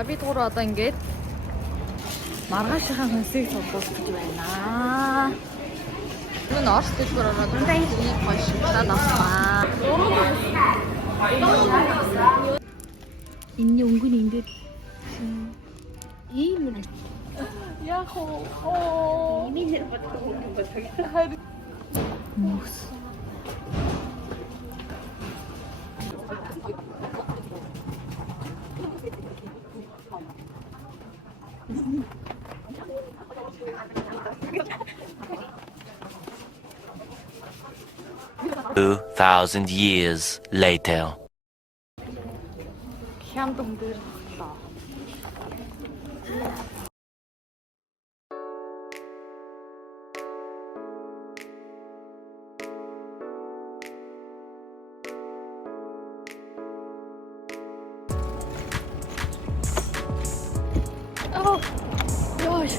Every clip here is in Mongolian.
За би түрүү одоо ингээд маргаашийн хүнсийг судлуулж байна. Энэ Орос дэлгүүр ороод энийг гоё шоколад авсан. Энэ өнгөн ингээд ийм яг хоо миний бат мус. $2,000 years later. Хямдхан дээр тоглоо. Oh, gosh.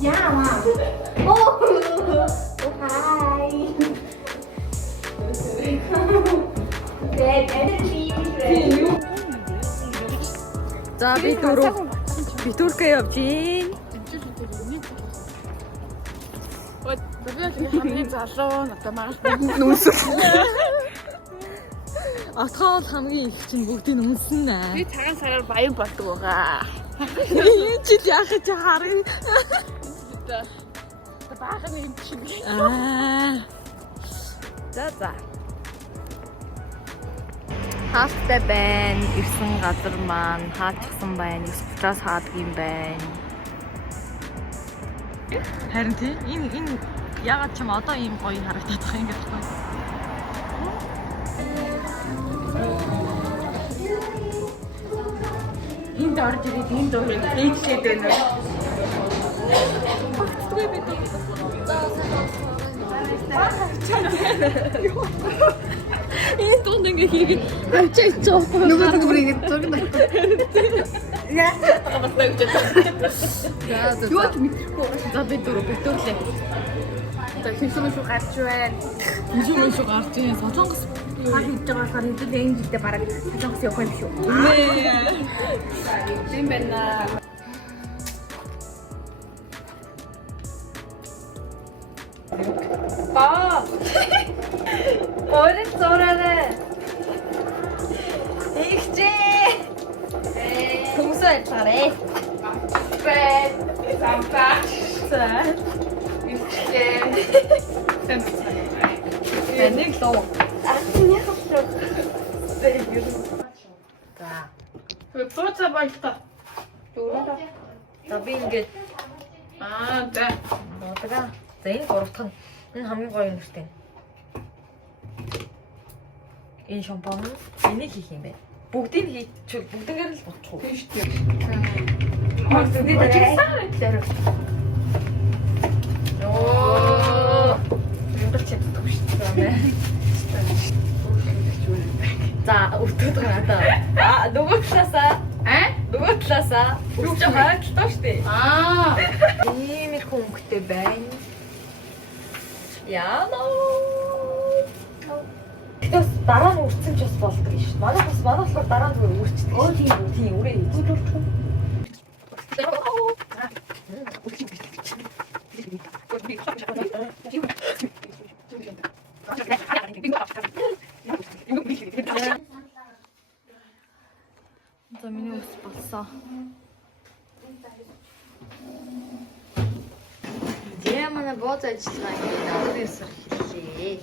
Yeah, wow. Oh, hi. Bad energy. За би дөрөв явж гин. Вот, хамгийн залуу надад магадгүй Нүнсэл. Атгаал хамгийн их чинь бүгдийг үнсэн би нэ. цагаан сараар баян болдог байгаа. Энэ чи яах гэж харин. Баахан юм чинь. За. Хаалттай байна. Ирсэн газар маань хаачихсан байна. Сквчаас хаадаг юм байна. Харин тий энэ ягаад ч юм одоо ийм гоё харагдаад байгаа юм гэж байна. Энд орж ирээд энд дуурайг ээжлээд байна. Багцгүй бид. Энэ дунд ингээ хийгээд авчиж байгаа. Нөгөө зүгээр ингэ зураг авах. Яа, бас нэг ч. Юу ч мэдэхгүй. За бид дөрөвлээ. За хинсүн шүү гарч байна. Юу шүү гарч ирээ. Солонгос Хаа хийж байгаа болохоор хэдүүл энэ жилдээ бараг солонгос явах юм шүү. Тийм байна. Ба. Орон зураарай. Ихчээ. Хүмүүсээ тарай. Бэд. Самтаа. За. Ихтэй. Нэг лоо. За. Фото байлтаа. За би ингээд За. бодлоо. За энэ гуравтах нь энэ хамгийн гоё нэртэй. Энэ шампань энийг хийх юм бэ? Бүгдийг хийчих бүгдээр л болчих уу? Тийм шүү дээ. Оо. Эндэр чаддаг шүү дээ. За, өтөд гадаа. Нөгөө талаасаа. Нөгөө талаасаа. Үгүй харагдтаа шүү дээ. Иймэрхүү өнгөтэй байна. Яанаа. Тэгээс дараа нь үрцэн ч бас болдог юм шүү. Манай болохоор дараа нь зүгээр үрчдэг. Оо тийм үрээ хийчихв. За миний ус болсон. Яа манай бооз ажиллагаа ингэ аваад ясах хэлээ.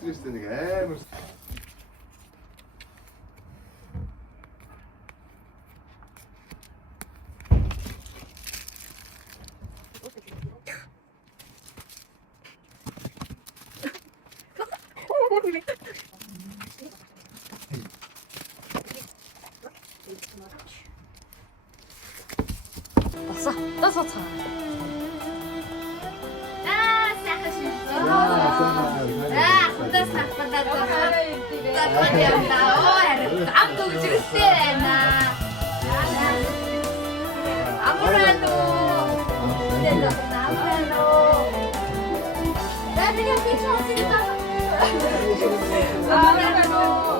стресстэй нэг амар. Болсон. Одоо сууцгаа. сайхан шилжээ. Худаа сахпадаа гоо явлаа. Амт үжигтэй байна. Амрано. Амрано. Дабига пичосита. Амрано.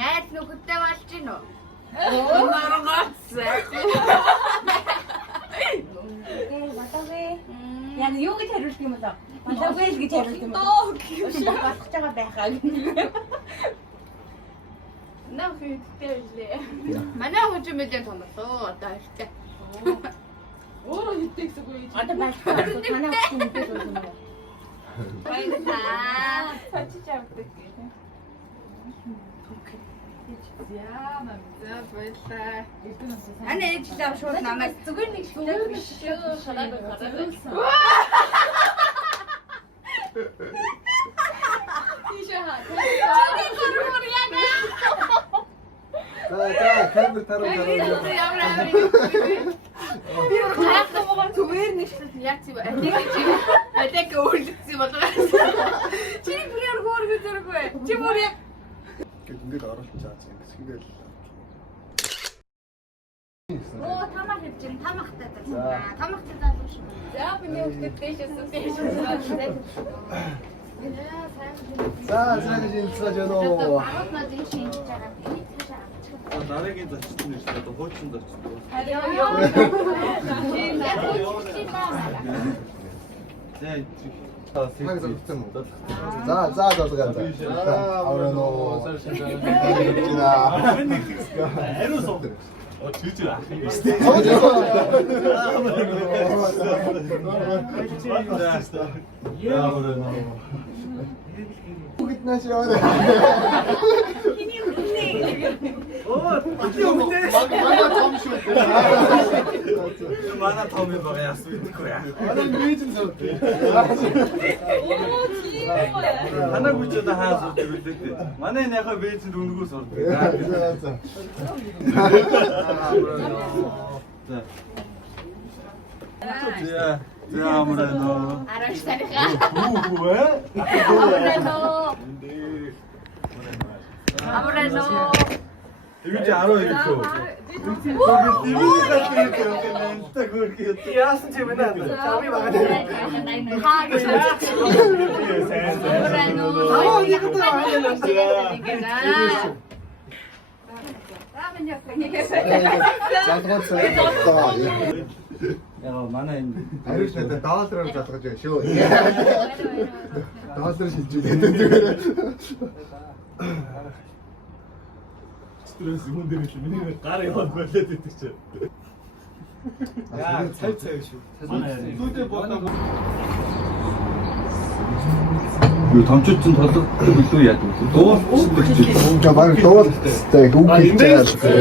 Найд нөхөдтэй болж гин үү? Яг юу гэж хариулт юм бол балаагүй л гэж хариулт юм бол болох байгаа байхаа гэх. Наа хэрэгтэй үлээ. Манай хожим мэдээ томлоо одоо ихтэй. Өөрөө хиттэй гэсэн үг. Одоо байхгүй танаа хүч мэдээ болсон юм. Баярлалаа. Цачиж авдаг гэх. Яа, за баярлаа. Аны ээж лав шууд намайг зүгээр нэг Зүгээр нэг шүү. Шараад гараад. Тийшээ хаа. За камер таруу. Би хаяг зүгээр нэг шил яг чи атек өөрлөсөн болоо. Чи бүр хөөргө зэрэггүй. Чи бүр яг Ингээд оруулж чаач ингээд оо тамаа хийвчин тамахтай даа. Тамахтай залуу шүү. За миний хөлтөд дэшээс За сайн жинцэж өнөө. Арууд нэг шинжиж байгаа. Энийг цаашаа авчих. Дараагийн зочд нь шүү дээ. Хуучин зочд. Хаг зогцсон уу? За долгаа. Аврано. Ариус уу? Чүчүү ах юм шүү дээ. Бүгд нааш яваа. Манай том юм байгаа яасан гэдэггүй яа. Манай мэдэн зов. Танаа хүч одоо хаас үрдэг үлдээ. Манай энэ яхаа бэйцэнд өнгөө сурдаг. За амрано. Араш тарихаа. Амрано. Тэгвэл 12 шүү. Яасан ч юм наа. Чами багад. Яа манай энэ Ариш надад доллараар залгаж байгаа шүү. Доллар шилжүүлээд зүгээр. стресс юм дээр л миний гар яваад болоод идэг чи. Яа цай шүү. Сүйдээ бодоо. Юу томчууд ч толгой билүү яадаг вэ? Дуусчихдаг чи. Ингээ баг дуустай үг хэлчихээ.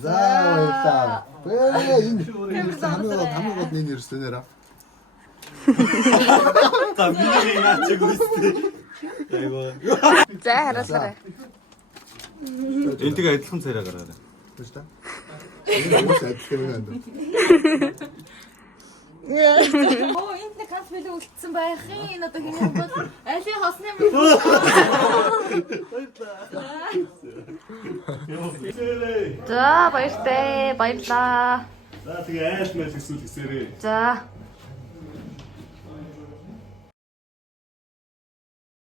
За баярлалаа. Энэ хамгийн гол нэг нэрсэн нэраа. За миний наачих үстэй. Айгоо. За хараалаарай. Энтэйг адилхан царай гаргаарай. Тэс та. Энэ хүмүүс адилхан юм байна. Оо энд нэг кафе л үлдсэн байх юм. Одоо хэний бол айлын хосны юм. За баяртай. Баярлаа. За тэгээ айл мэл хэсүүл хэсээрээ. За